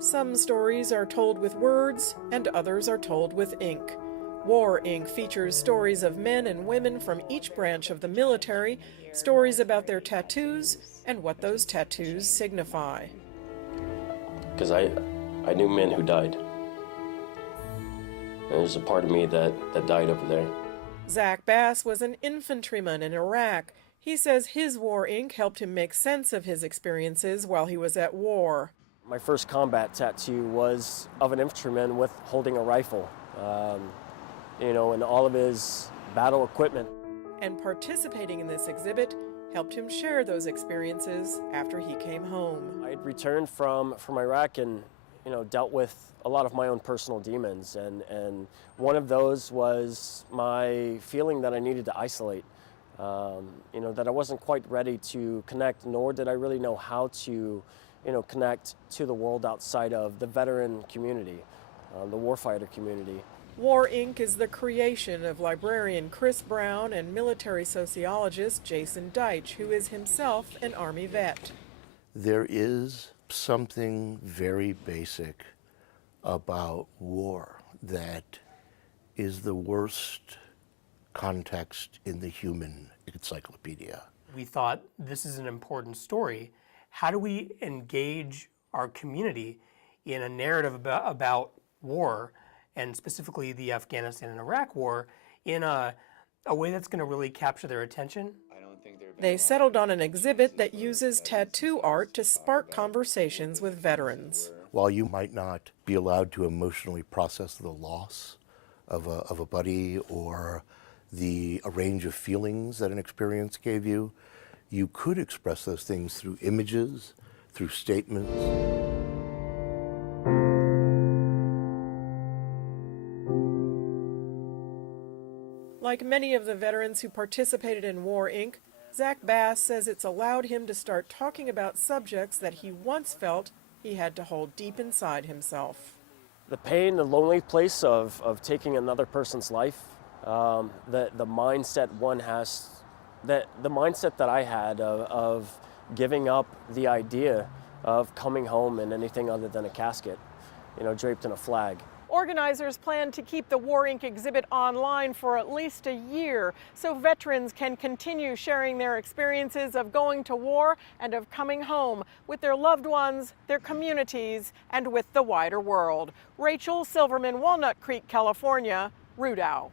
Some stories are told with words, and others are told with ink. War Ink features stories of men and women from each branch of the military, stories about their tattoos and what those tattoos signify. Because I knew men who died. And there's a part of me that died over there. Zach Bass was an infantryman in Iraq. He says his War Ink helped him make sense of his experiences while he was at war. My first combat tattoo was of an infantryman with holding a rifle, and all of his battle equipment. And participating in this exhibit helped him share those experiences after he came home. I had returned from Iraq and dealt with a lot of my own personal demons, and one of those was my feeling that I needed to isolate, that I wasn't quite ready to connect, nor did I really know how to connect to the world outside of the veteran community, the warfighter community. War Ink is the creation of librarian Chris Brown and military sociologist Jason Deitch, who is himself an Army vet. There is something very basic about war that is the worst context in the human encyclopedia. We thought this is an important story. How do we engage our community in a narrative about war, and specifically the Afghanistan and Iraq war, in a way that's going to really capture their attention? They settled on an exhibit that uses tattoo art to spark conversations with veterans. While you might not be allowed to emotionally process the loss of a buddy or a range of feelings that an experience gave you, you could express those things through images, through statements. Like many of the veterans who participated in War Ink, Zach Bass says it's allowed him to start talking about subjects that he once felt he had to hold deep inside himself. The pain, the lonely place of taking another person's life, the mindset one has, the mindset that I had of giving up the idea of coming home in anything other than a casket, draped in a flag. Organizers plan to keep the War Ink exhibit online for at least a year so veterans can continue sharing their experiences of going to war and of coming home with their loved ones, their communities, and with the wider world. Rachel Silverman, Walnut Creek, California, Rudow.